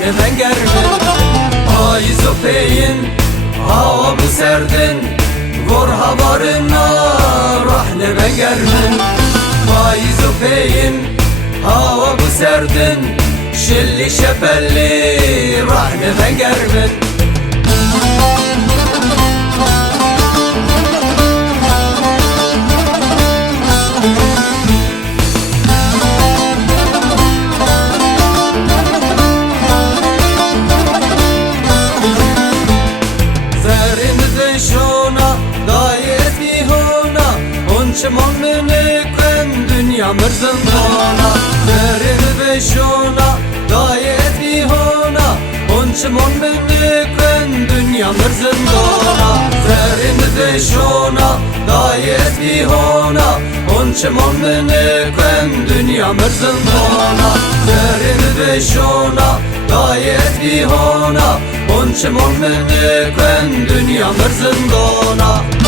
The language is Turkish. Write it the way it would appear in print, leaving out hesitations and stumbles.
nime germin Ayız öpeyin hava bu serdin Vur havarına rahnime germin Ayız öpeyin hava bu serdin Şilli şepelli rahnime germin Çimon münüküm dünya mırzındona Verin beşona gayet bihona Çimon münüküm dünya mırzındona Verin beşona gayet bihona Çimon münüküm dünya mırzındona Verin beşona gayet bihona Çimon münüküm dünya mırzındona